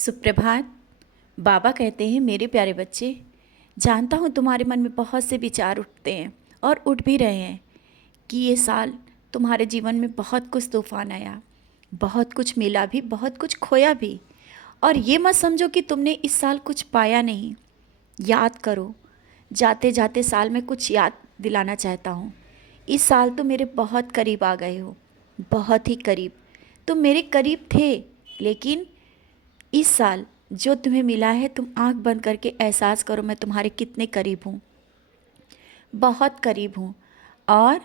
सुप्रभात। बाबा कहते हैं, मेरे प्यारे बच्चे, जानता हूँ तुम्हारे मन में बहुत से विचार उठते हैं और उठ भी रहे हैं कि ये साल तुम्हारे जीवन में बहुत कुछ तूफान आया, बहुत कुछ मिला भी, बहुत कुछ खोया भी। और ये मत समझो कि तुमने इस साल कुछ पाया नहीं। याद करो, जाते जाते साल में कुछ याद दिलाना चाहता हूँ। इस साल तुम मेरे बहुत करीब आ गए हो, बहुत ही करीब। तुम मेरे करीब थे, लेकिन इस साल जो तुम्हें मिला है, तुम आंख बंद करके एहसास करो मैं तुम्हारे कितने करीब हूँ, बहुत करीब हूँ। और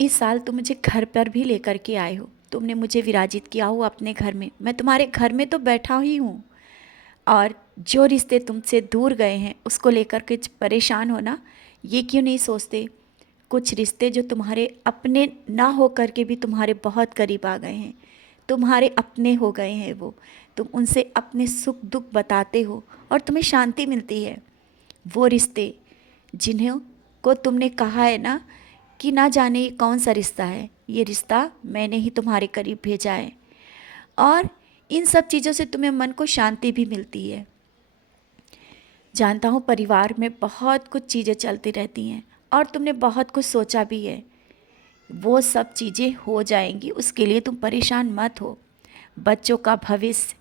इस साल तुम मुझे घर पर भी लेकर के आए हो, तुमने मुझे विराजित किया हो अपने घर में। मैं तुम्हारे घर में तो बैठा ही हूँ। और जो रिश्ते तुमसे दूर गए हैं उसको लेकर के परेशान हो ना, ये क्यों नहीं सोचते कुछ रिश्ते जो तुम्हारे अपने ना हो कर के भी तुम्हारे बहुत करीब आ गए हैं, तुम्हारे अपने हो गए हैं वो। तुम उनसे अपने सुख दुख बताते हो और तुम्हें शांति मिलती है। वो रिश्ते जिन्हें को तुमने कहा है ना कि ना जाने ये कौन सा रिश्ता है, ये रिश्ता मैंने ही तुम्हारे करीब भेजा है। और इन सब चीज़ों से तुम्हें मन को शांति भी मिलती है। जानता हूँ परिवार में बहुत कुछ चीज़ें चलती रहती हैं और तुमने बहुत कुछ सोचा भी है। वो सब चीज़ें हो जाएंगी, उसके लिए तुम परेशान मत हो। बच्चों का भविष्य,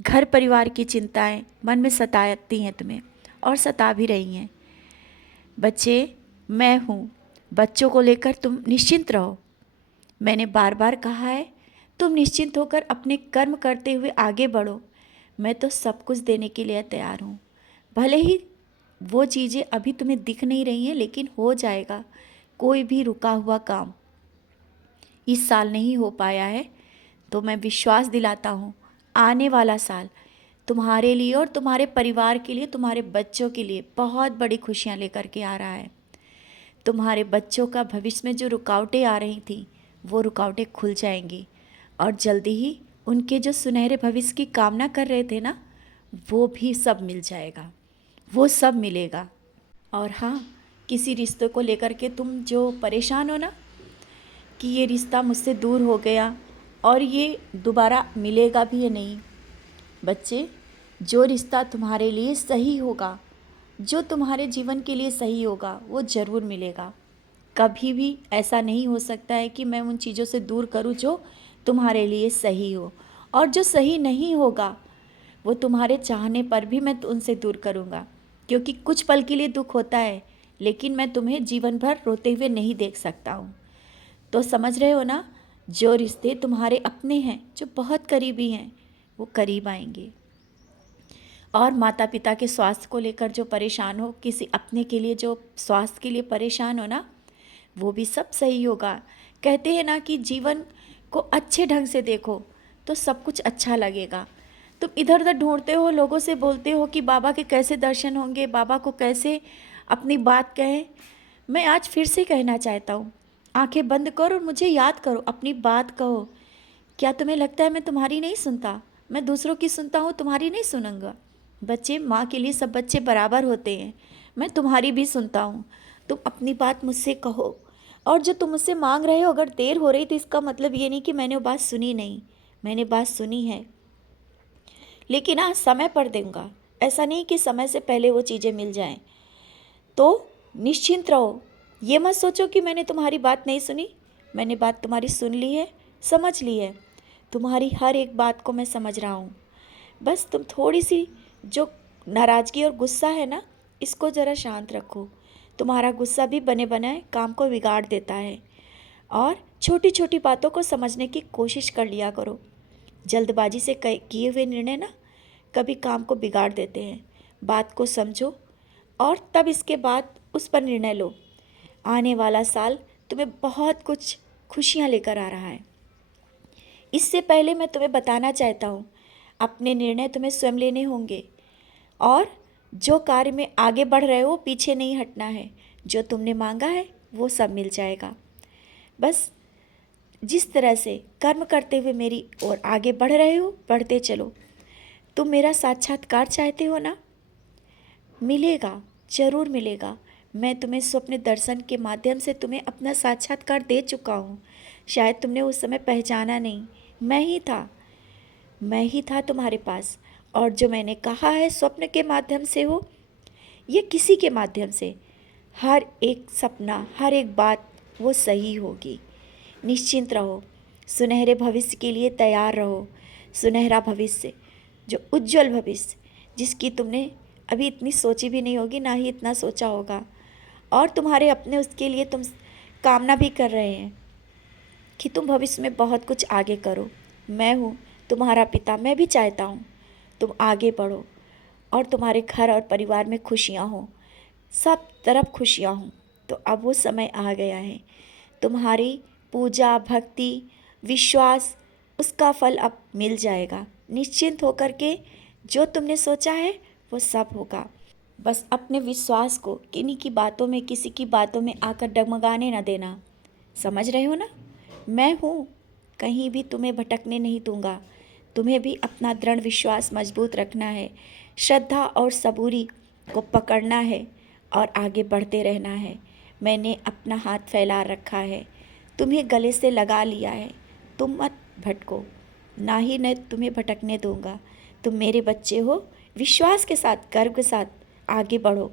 घर परिवार की चिंताएं मन में सताती हैं तुम्हें और सता भी रही हैं। बच्चे, मैं हूँ, बच्चों को लेकर तुम निश्चिंत रहो। मैंने बार बार कहा है, तुम निश्चिंत होकर अपने कर्म करते हुए आगे बढ़ो। मैं तो सब कुछ देने के लिए तैयार हूँ। भले ही वो चीज़ें अभी तुम्हें दिख नहीं रही हैं, लेकिन हो जाएगा। कोई भी रुका हुआ काम इस साल नहीं हो पाया है, तो मैं विश्वास दिलाता हूँ आने वाला साल तुम्हारे लिए और तुम्हारे परिवार के लिए, तुम्हारे बच्चों के लिए बहुत बड़ी खुशियाँ लेकर के आ रहा है। तुम्हारे बच्चों का भविष्य में जो रुकावटें आ रही थी, वो रुकावटें खुल जाएंगी और जल्दी ही उनके जो सुनहरे भविष्य की कामना कर रहे थे ना, वो भी सब मिल जाएगा, वो सब मिलेगा। और हाँ, किसी रिश्ते को लेकर के तुम जो परेशान हो ना कि ये रिश्ता मुझसे दूर हो गया और ये दोबारा मिलेगा भी या नहीं, बच्चे, जो रिश्ता तुम्हारे लिए सही होगा, जो तुम्हारे जीवन के लिए सही होगा, वो ज़रूर मिलेगा। कभी भी ऐसा नहीं हो सकता है कि मैं उन चीज़ों से दूर करूं जो तुम्हारे लिए सही हो, और जो सही नहीं होगा वो तुम्हारे चाहने पर भी मैं उनसे दूर करूंगा। क्योंकि कुछ पल के लिए दुख होता है, लेकिन मैं तुम्हें जीवन भर रोते हुए नहीं देख सकता हूँ। तो समझ रहे हो ना, जो रिश्ते तुम्हारे अपने हैं, जो बहुत करीबी हैं, वो करीब आएंगे। और माता पिता के स्वास्थ्य को लेकर जो परेशान हो, किसी अपने के लिए जो स्वास्थ्य के लिए परेशान हो ना, वो भी सब सही होगा। कहते हैं ना कि जीवन को अच्छे ढंग से देखो तो सब कुछ अच्छा लगेगा। तुम इधर उधर ढूंढते हो, लोगों से बोलते हो कि बाबा के कैसे दर्शन होंगे, बाबा को कैसे अपनी बात कहें। मैं आज फिर से कहना चाहता हूँ, आंखें बंद करो और मुझे याद करो, अपनी बात कहो। क्या तुम्हें लगता है मैं तुम्हारी नहीं सुनता? मैं दूसरों की सुनता हूँ, तुम्हारी नहीं सुनूंगा। बच्चे, माँ के लिए सब बच्चे बराबर होते हैं। मैं तुम्हारी भी सुनता हूँ। तुम अपनी बात मुझसे कहो। और जो तुम मुझसे मांग रहे हो, अगर देर हो रही तो इसका मतलब ये नहीं कि मैंने वो बात सुनी नहीं, मैंने बात सुनी है। लेकिन हाँ, समय पर दूंगा। ऐसा नहीं कि समय से पहले वो चीज़ें मिल जाएं। तो निश्चिंत रहो, ये मत सोचो कि मैंने तुम्हारी बात नहीं सुनी। मैंने बात तुम्हारी सुन ली है, समझ ली है। तुम्हारी हर एक बात को मैं समझ रहा हूँ। बस तुम थोड़ी सी जो नाराज़गी और गुस्सा है ना, इसको ज़रा शांत रखो। तुम्हारा गुस्सा भी बने बनाए काम को बिगाड़ देता है। और छोटी छोटी बातों को समझने की कोशिश कर लिया करो। जल्दबाजी से किए हुए निर्णय ना कभी काम को बिगाड़ देते हैं। बात को समझो और तब इसके बाद उस पर निर्णय लो। आने वाला साल तुम्हें बहुत कुछ खुशियाँ लेकर आ रहा है। इससे पहले मैं तुम्हें बताना चाहता हूँ, अपने निर्णय तुम्हें स्वयं लेने होंगे। और जो कार्य में आगे बढ़ रहे हो, पीछे नहीं हटना है। जो तुमने मांगा है वो सब मिल जाएगा। बस जिस तरह से कर्म करते हुए मेरी ओर आगे बढ़ रहे हो, बढ़ते चलो। तुम मेरा साक्षात्कार चाहते हो ना, मिलेगा, जरूर मिलेगा। मैं तुम्हें स्वप्न दर्शन के माध्यम से तुम्हें अपना साक्षात्कार दे चुका हूँ। शायद तुमने उस समय पहचाना नहीं, मैं ही था, मैं ही था तुम्हारे पास। और जो मैंने कहा है स्वप्न के माध्यम से हो या किसी के माध्यम से, हर एक सपना, हर एक बात वो सही होगी। निश्चिंत रहो, सुनहरे भविष्य के लिए तैयार रहो। सुनहरा भविष्य, जो उज्जवल भविष्य, जिसकी तुमने अभी इतनी सोची भी नहीं होगी, ना ही इतना सोचा होगा, और तुम्हारे अपने उसके लिए तुम कामना भी कर रहे हैं कि तुम भविष्य में बहुत कुछ आगे करो। मैं हूँ तुम्हारा पिता, मैं भी चाहता हूँ तुम आगे बढ़ो और तुम्हारे घर और परिवार में खुशियाँ हों, सब तरफ खुशियाँ हों। तो अब वो समय आ गया है, तुम्हारी पूजा, भक्ति, विश्वास, उसका फल अब मिल जाएगा। निश्चिंत होकर के जो तुमने सोचा है वो सब होगा। बस अपने विश्वास को किन्हीं की बातों में, किसी की बातों में आकर डगमगाने ना देना। समझ रहे हो ना? मैं हूँ, कहीं भी तुम्हें भटकने नहीं दूंगा। तुम्हें भी अपना दृढ़ विश्वास मजबूत रखना है, श्रद्धा और सबूरी को पकड़ना है और आगे बढ़ते रहना है। मैंने अपना हाथ फैला रखा है, तुम्हें गले से लगा लिया है। तुम मत भटको, ना ही मैं तुम्हें भटकने दूंगा। तुम मेरे बच्चे हो, विश्वास के साथ, गर्व के साथ आगे बढ़ो।